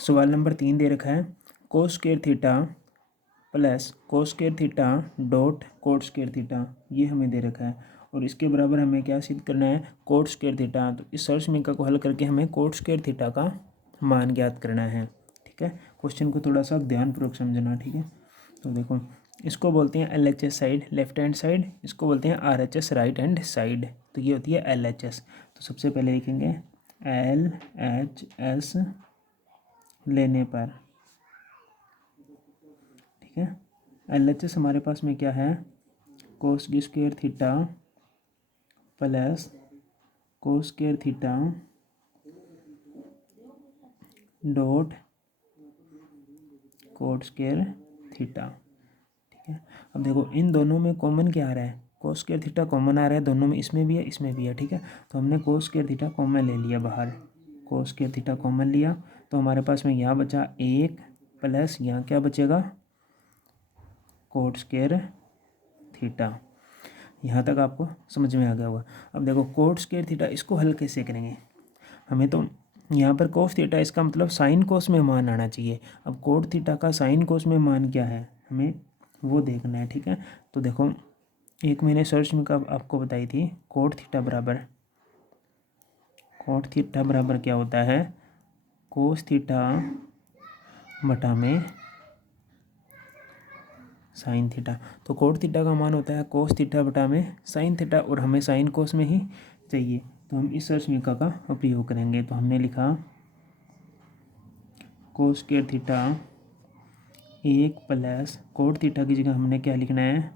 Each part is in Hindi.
सवाल नंबर 3 दे रखा है कोस square theta plus cos square theta dot coat square theta, ये हमें दे रखा है और इसके बराबर हमें क्या सिद्ध करना है, कोट स्क्वायर थीटा। तो इस सर्व समीकरण को हल करके हमें कोट स्क्वायर थीटा का मान ज्ञात करना है। ठीक है, क्वेश्चन को थोड़ा सा ध्यानपूर्वक समझना। ठीक है, तो देखो इसको बोलते हैं LHS side left hand side, इसको बोलते हैं RHS राइट हैंड साइड। तो ये होती है LHS। तो सबसे पहले लिखेंगे LHS लेने पर, ठीक है, LHS हमारे पास में क्या है, कोस square theta plus cos square theta dot coat square theta. ठीक है, अब देखो इन दोनों में कॉमन क्या आ रहा है, कोस स्क्वायर थीटा कॉमन आ रहा है दोनों में, इसमें भी है इसमें भी है। ठीक है, तो हमने कोस स्क्वायर थीटा कॉमन ले लिया बाहर, कोस स्क्वायर थीटा कॉमन लिया तो हमारे पास में यहाँ बचा एक प्लस यहाँ क्या बचेगा, कोट स्क्वायर थीटा। यहाँ तक आपको समझ में आ गया होगा। अब देखो कोट स्क्वायर थीटा इसको हल कैसे करेंगे, हमें तो यहाँ पर कोस थीटा इसका मतलब साइन कोस में मान आना चाहिए। अब कोट थीटा का साइन कोस में मान क्या है हमें वो देखना है। ठीक है, तो देखो एक मैंने सर्च में कब आपको बताई थी, कोट थीटा बराबर क्या होता है, कोस थीटा बटा में साइन थीटा। तो कोट थीटा का मान होता है कोस थीटा बटा में साइन थीटा और हमें साइन कोस में ही चाहिए, तो हम इस सर्च समीकरण का उपयोग करेंगे। तो हमने लिखा कोस स्क्वायर थीटा एक प्लस कोट थीटा की जगह हमने क्या लिखना है,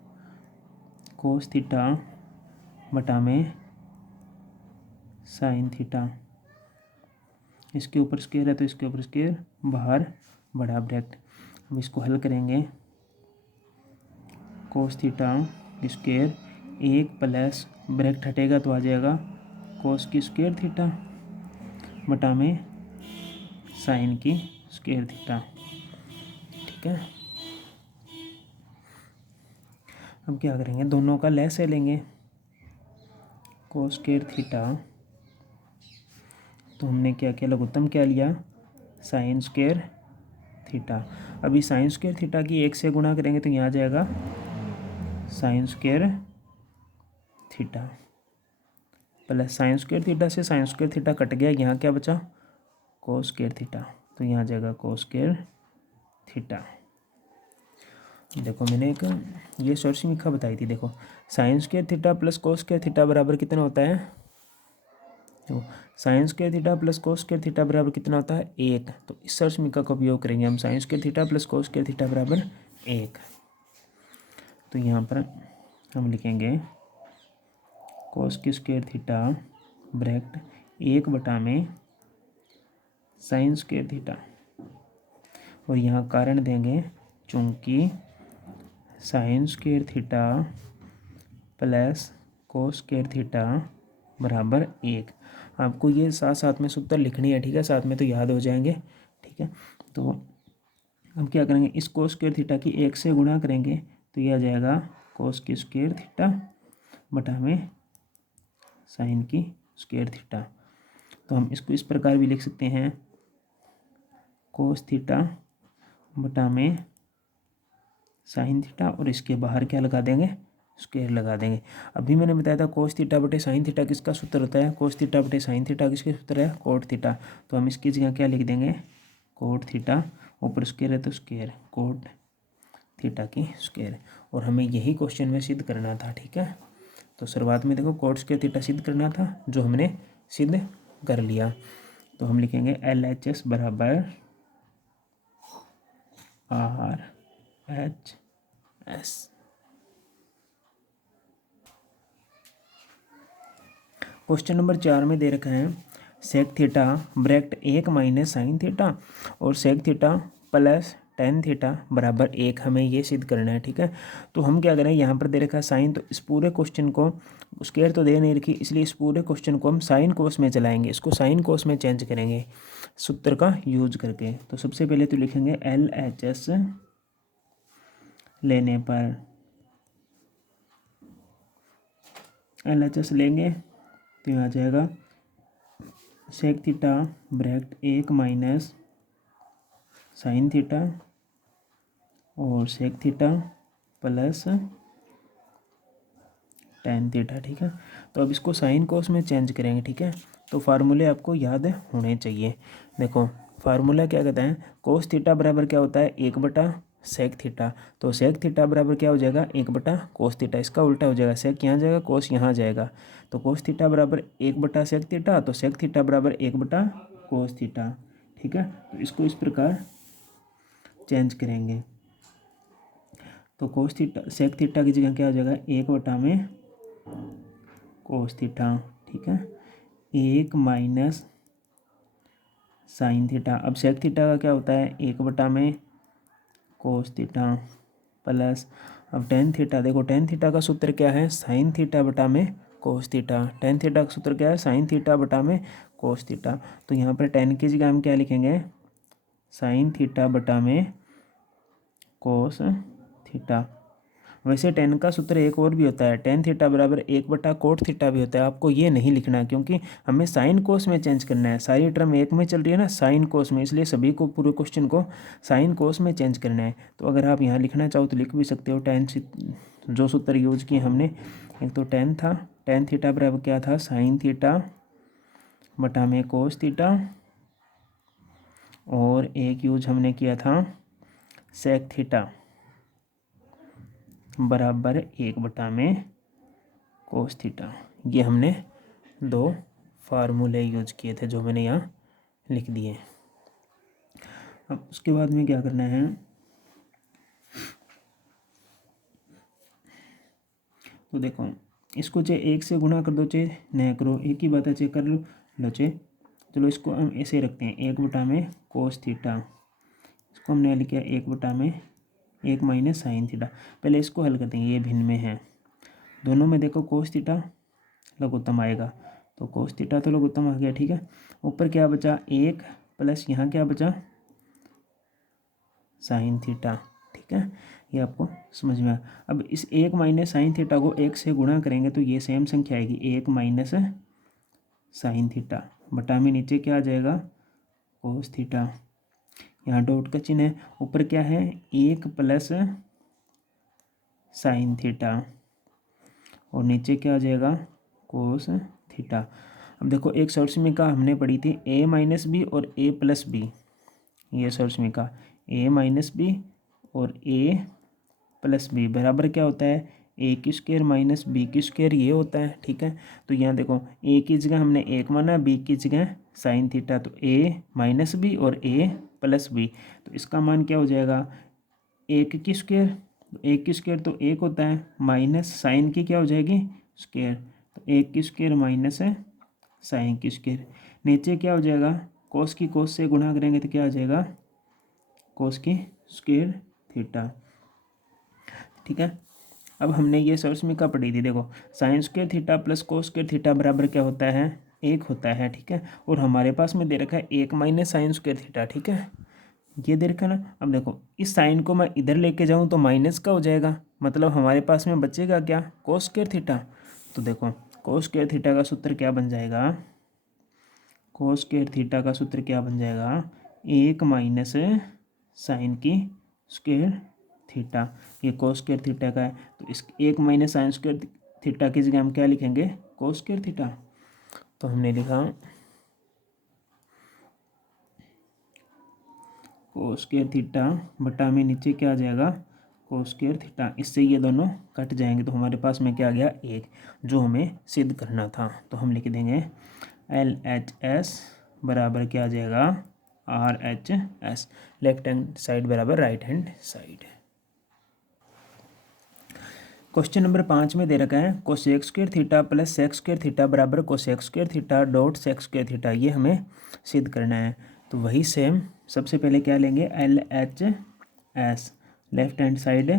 कोस थीटा बटा में साइन थीटा। इसके ऊपर स्क्वायर है तो इसके ऊपर स्क्वायर, बाहर बड़ा ब्रैकेट। हम इसको हल करेंगे, कोस थीटा स्क्वायर एक प्लस ब्रैकेट हटेगा तो आ जाएगा कोस की स्क्वायर थीटा बटा में साइन की स्क्वायर थीटा। ठीक है, अब क्या करेंगे, दोनों का लसागु लेंगे, कोस स्क्वायर थीटा, तो हमने क्या किया, लघुत्तम क्या लिया, साइन स्क्वायर थीटा। अभी साइन स्क्वायर थीटा की एक से गुणा करेंगे तो यहाँ आ जाएगा sine square theta plus sine square theta से साइन स्क्वायर थीटा कट गया, यहाँ क्या बचा, कोस स्क्वायर थीटा, तो यहाँ आ जाएगा कोस स्क्वायर थीटा। देखो मैंने एक ये सर्च समीकरण बताई थी, देखो sine square theta plus cos square theta बराबर कितना होता है, तो sine square theta plus cos square theta बराबर कितना होता है, एक। तो इस सर्च समीकरण का उपयोग करेंगे हम, sine square theta plus cos square theta बराबर एक। तो यहाँ पर हम लिखेंगे कोस की स्क्वायर थीटा ब्रैकेट एक बटा में साइन स्क्वायर थीटा, और यहाँ कारण देंगे चूँकि sine square theta plus cos square theta बराबर एक। आपको ये साथ साथ में सूत्र लिखनी है, ठीक है, साथ में तो याद हो जाएंगे। ठीक है, तो हम क्या करेंगे, इस कोस स्क्वायर थीटा की एक से गुणा करेंगे तो यह आ जाएगा कोस की स्क्वायर थीटा बटा में साइन की स्क्वायर थीटा। तो हम इसको इस प्रकार भी लिख सकते हैं, कोस थीटा बटा में साइन थीटा, और इसके बाहर क्या लगा देंगे, स्क्वायर लगा देंगे। अभी मैंने बताया था कोस थीटा बटे साइन थीटा किसका सूत्र होता है, कोस थीटा बटे साइन थीटा किसके सूत्र है, कोट थीटा। तो हम इसकी जगह क्या लिख देंगे, कोट थीटा, ऊपर स्क्वायर है तो स्क्वायर, कोट थीटा की स्क्वायर। और हमें यही क्वेश्चन में सिद्ध करना था। ठीक है, तो शुरुआत में देखो कोट स्क्वायर थीटा सिद्ध करना था, जो हमने सिद्ध कर लिया। तो हम लिखेंगे LHS बराबर RHS। क्वेश्चन नंबर 4 में दे रखा है सेक थीटा ब्रैकेट एक माइनस साइन थीटा और sec theta plus tan theta बराबर एक, हमें ये सिद्ध करना है। ठीक है, तो हम क्या करें, यहाँ पर दे रखा है साइन, तो इस पूरे क्वेश्चन को स्क्वायर तो दे नहीं रखी, इसलिए इस पूरे क्वेश्चन को हम साइन कोस में चलाएंगे, इसको साइन कोस में चेंज करेंगे सूत्र का यूज करके। तो सबसे पहले तो लिखेंगे LHS लेने पर, LHS लेंगे तो यहाँ आ जाएगा sec theta bracket 1 minus sine theta और sec theta plus tan theta. ठीक है, तो अब इसको साइन कोस में चेंज करेंगे। ठीक है, तो फार्मूले आपको याद होने चाहिए। देखो फार्मूला क्या कहता है, कोस थीटा बराबर क्या होता है 1 बटा सेक थीटा। तो सेक थीटा बराबर क्या हो जाएगा 1 बटा कोस थीटा। इसका उल्टा हो जाएगा, सेक यहाँ जाएगा कोस यहाँ जाएगा। तो कोस थीटा बराबर 1 बटा सेक थीटा, तो सेक थीटा बराबर 1 बटा कोस थीटा। ठीक है, तो इसको इस प्रकार चेंज करेंगे। तो कोस थीटा सेक थीटा की जगह क्या हो जाएगा 1 बटा में कोस थीटा। ठीक है, 1 माइनस साइन थीटा। अब सेक थीटा का क्या होता है 1 बटा में कोस थीटा प्लस, अब टेन थीटा। देखो टेन थीटा का सूत्र क्या है साइन थीटा बटा में कोस थीटा। टेन थीटा का सूत्र क्या है साइन थीटा बटा में कोस थीटा। तो यहाँ पर टेन की जगह हम क्या लिखेंगे साइन थीटा बटा में कोस थीटा। वैसे टेन का सूत्र एक और भी होता है, टेन थीटा बराबर 1 बटा कोट थीटा भी होता है। आपको ये नहीं लिखना है क्योंकि हमें साइन कोस में चेंज करना है। सारी टर्म एक में चल रही है ना साइन कोस में, इसलिए सभी को पूरे क्वेश्चन को साइन कोस में चेंज करना है। तो अगर आप यहाँ लिखना चाहो तो लिख भी सकते हो। टेन जो सूत्र यूज किए हमने, एक तो टेन था, टेन थीटा बराबर क्या था साइन थीटा बटा में कोस थीटा, और एक यूज हमने किया था सेक थीटा बराबर 1 बटा में कोस थीटा। ये हमने दो फार्मूले यूज किए थे जो मैंने यहाँ लिख दिए। अब उसके बाद में क्या करना है, तो देखो इसको चाहे 1 से गुणा कर दो चाहे न करो, एक ही बात है, चाहे कर लो चाहे। चलो इसको हम ऐसे रखते हैं 1 बटा में कोस थीटा। इसको हमने लिखा 1 बटा में 1 माइनस साइन थीटा। पहले इसको हल करते हैं, ये भिन्न में है। दोनों में देखो कोस थीटा लघुत्तम आएगा, तो कोस थीटा तो लघुत्तम आ गया। ठीक है, ऊपर क्या बचा 1 प्लस यहाँ क्या बचा साइन थीटा। ठीक है, ये आपको समझ में आया। अब इस 1 माइनस साइन थीटा को 1 से गुणा करेंगे तो ये सेम संख्या आएगी 1 माइनस साइन थीटा बटा में नीचे क्या आ जाएगा कोस थीटा। यहाँ डॉट का चिन्ह है, ऊपर क्या है 1 प्लस साइन थीटा और नीचे क्या आ जाएगा कोस थीटा। अब देखो एक सर्वसमीका हमने पढ़ी थी a माइनस बी और a प्लस बी। ये सर्वसमीका a माइनस बी और a प्लस बी बराबर क्या होता है a की स्क्वायर माइनस b की स्क्वायर, ये होता है। ठीक है, तो यहाँ देखो a की जगह हमने 1 माना, b की जगह साइन थीटा, तो a माइनस बी और a प्लस बी। तो इसका मान क्या हो जाएगा 1 की स्क्वायर, 1 की स्क्वायर तो 1 होता है, माइनस साइन की क्या हो जाएगी स्क्वायर, तो 1 की स्क्वायर माइनस है साइन की स्क्वायर। नीचे क्या हो जाएगा कोस की कोस से गुणा करेंगे तो क्या आ जाएगा कोस की स्क्वायर थीटा। ठीक है, अब हमने ये सर्वसमीका पढ़ी थी। देखो sine square theta plus cos square theta बराबर क्या होता है 1 होता है। ठीक है, और हमारे पास में दे रखा है 1 माइनस साइन स्क्वायर थीटा। ठीक है, ये दे रखा ना। अब देखो इस साइन को मैं इधर लेके जाऊँ तो माइनस का हो जाएगा, मतलब हमारे पास में बचेगा क्या कोस स्क्वायर थीटा। तो देखो कोस स्क्वायर थीटा का सूत्र क्या बन जाएगा, कोस स्क्वायर थीटा का सूत्र क्या बन जाएगा 1 माइनस साइन की स्क्वायर थीटा। ये कोस स्क्वायर थीटा का है, तो इस 1 माइनस साइन स्क्वायर थीटा की जगह हम क्या लिखेंगे कोस स्क्वायर थीटा। तो हमने लिखा कोस स्क्वायर थीटा बटा में नीचे क्या आ जाएगा कोस स्क्वायर थीटा। इससे ये दोनों कट जाएंगे तो हमारे पास में क्या आ गया 1, जो हमें सिद्ध करना था। तो हम लिख देंगे LHS बराबर क्या आ जाएगा RHS, लेफ्ट हैंड साइड बराबर right hand side. Question number 5 में दे रखा है cosec square theta plus sec square theta बराबर cosec square theta dot sec square theta. ये हमें सिद्ध करना है। तो वही सेम सबसे पहले क्या लेंगे LHS लेफ्ट हैंड साइड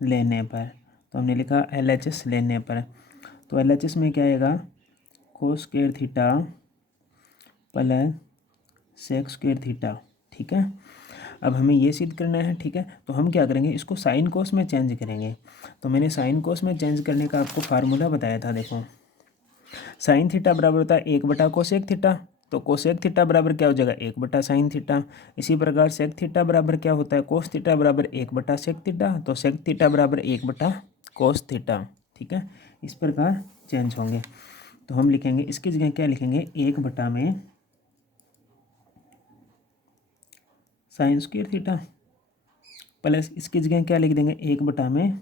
लेने पर, तो हमने लिखा LHS लेने पर। तो LHS में क्या आएगा cos square theta plus sec square theta. ठीक है, अब हमें ये सिद्ध करना है। ठीक है, तो हम क्या करेंगे इसको साइन कोस में चेंज करेंगे। तो मैंने साइन कोस में चेंज करने का आपको फार्मूला बताया था। देखो साइन थीटा बराबर होता है 1 बटा कोसेक थीटा, तो कोसेक थीटा बराबर क्या हो जाएगा 1/sin थीटा। इसी प्रकार सेक थीटा बराबर क्या होता है कोस थीटा बराबर 1/सेक थीटा। तो सेक थीटा बराबर 1/कोस थीटा। ठीक है, इस प्रकार चेंज होंगे। तो हम लिखेंगे इसकी जगह क्या लिखेंगे 1 में साइन स्क्वायर थीटा प्लस इसकी जगह क्या लिख देंगे 1 में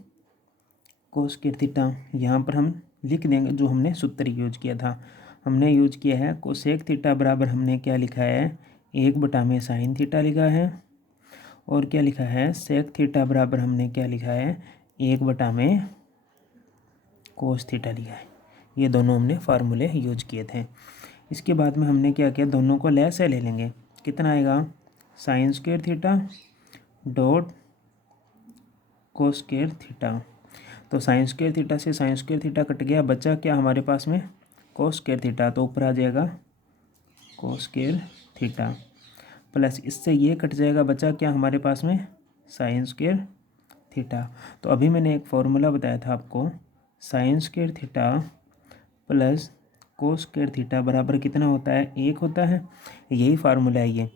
कोस स्क्वायर थीटा। यहाँ पर हम लिख देंगे जो हमने सूत्र यूज किया था। हमने यूज किया है कोसेक थीटा बराबर हमने क्या लिखा है 1 में साइन थीटा लिखा है। और क्या लिखा है सेक थीटा बराबर हमने क्या लिखा है 1 में कोस थीटा लिखा है। ये दोनों हमने फार्मूले यूज किए थे। इसके बाद में हमने क्या किया दोनों को लय से ले लेंगे। कितना आएगा साइन स्क्वायर थीटा डॉट कोस स्क्वायर थीटा। तो साइन स्क्वायर थीटा से साइन स्क्वायर थीटा कट गया, बचा क्या हमारे पास में कोस स्क्वायर थीटा। तो ऊपर आ जाएगा कोस स्क्वायर थीटा प्लस इससे ये कट जाएगा, बचा क्या हमारे पास में साइन स्क्वायर थीटा। तो अभी मैंने एक फॉर्मूला बताया था आपको sine square theta plus cos square theta बराबर कितना होता है 1 होता है। यही फार्मूला है ये।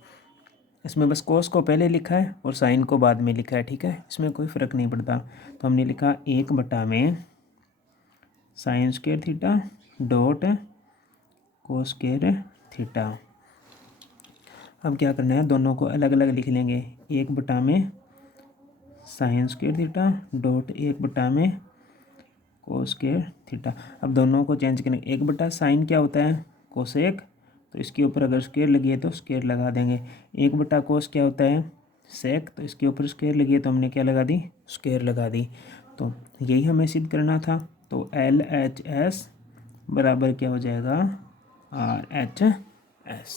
इसमें बस कोस को पहले लिखा है और साइन को बाद में लिखा है। ठीक है, इसमें कोई फ़र्क नहीं पड़ता। तो हमने लिखा 1 में साइन स्क्वायर थीटा डॉट कोस स्क्वायर थीटा। अब क्या करना है दोनों को अलग अलग लिख लेंगे। 1 में साइन स्क्वायर थीटा डॉट 1 में कोस स्क्वायर थीटा। अब दोनों को चेंज करेंगे। 1/साइन क्या होता है कोसेक, तो इसके ऊपर अगर स्क्वायर लगी है तो स्क्वायर लगा देंगे। 1/कोस क्या होता है सेक, तो इसके ऊपर स्क्वायर लगी है तो हमने क्या लगा दी स्क्वायर लगा दी। तो यही हमें सिद्ध करना था। तो LHS बराबर क्या हो जाएगा RHS।